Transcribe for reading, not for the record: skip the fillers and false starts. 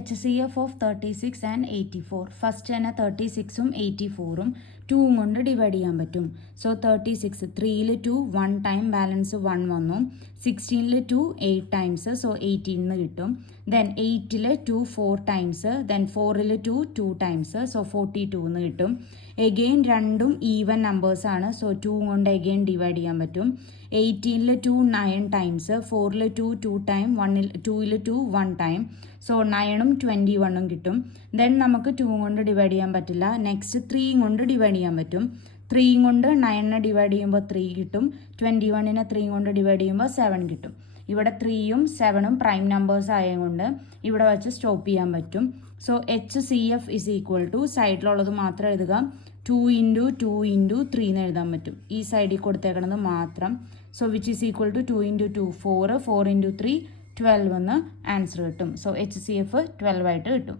HCF of 36 and 84. First തന്നെ 36ഉം 84ഉം 2 കൊണ്ട് divide ചെയ്യാൻ പറ്റും. സോ 36 3ൽ 2 1 ടൈം ബാലൻസ് 1 വന്നു. 16ൽ 2 8 ടൈംസ് സോ 18 കിട്ടും. ദെൻ 8ൽ 2 4 ടൈംസ് ദെൻ 4ൽ 2 2 ടൈംസ് സോ 42 കിട്ടും. എഗെയിൻ രണ്ടും ഈവൻ നമ്പേഴ്സാണ് സോ 2 കൊണ്ട് എഗെയിൻ ഡിവൈഡ് ചെയ്യാൻ പറ്റും. 18ൽ 2 9 ടൈംസ് 4ൽ 2 2 ടൈം 2ൽ 2 1 ടൈം സോ 9ഉം 21ഉം കിട്ടും. ദെൻ നമുക്ക് 2 കൊണ്ട് ഡിവൈഡ് ചെയ്യാൻ പറ്റില്ല. നെക്സ്റ്റ് 3 കൊണ്ട് ഡിവൈഡ് ചെയ്യാൻ പറ്റും. 3 കൊണ്ട് 9നെ ഡിവൈഡ് ചെയ്യുമ്പോൾ 3 കിട്ടും. 21നെ 3 കൊണ്ട് ഡിവൈഡ് ചെയ്യുമ്പോൾ 7 കിട്ടും. ഇവിടെ 3യും 7ഉം പ്രൈം നമ്പേഴ്സ് ആയതുകൊണ്ട് ഇവിടെ വെച്ച് സ്റ്റോപ്പ് ചെയ്യാൻ പറ്റും. So HCF is equal to സൈഡിലുള്ളത് മാത്രം എഴുതുക. 2 × 2 × 3 എന്ന് എഴുതാൻ പറ്റും. ഈ സൈഡിൽ കൊടുത്തേക്കണത് മാത്രം. So which is equal to 2 × 2 4 4 × 3 12 എന്ന് ആൻസർ കിട്ടും. സോ HCF 12 ആയിട്ട് കിട്ടും.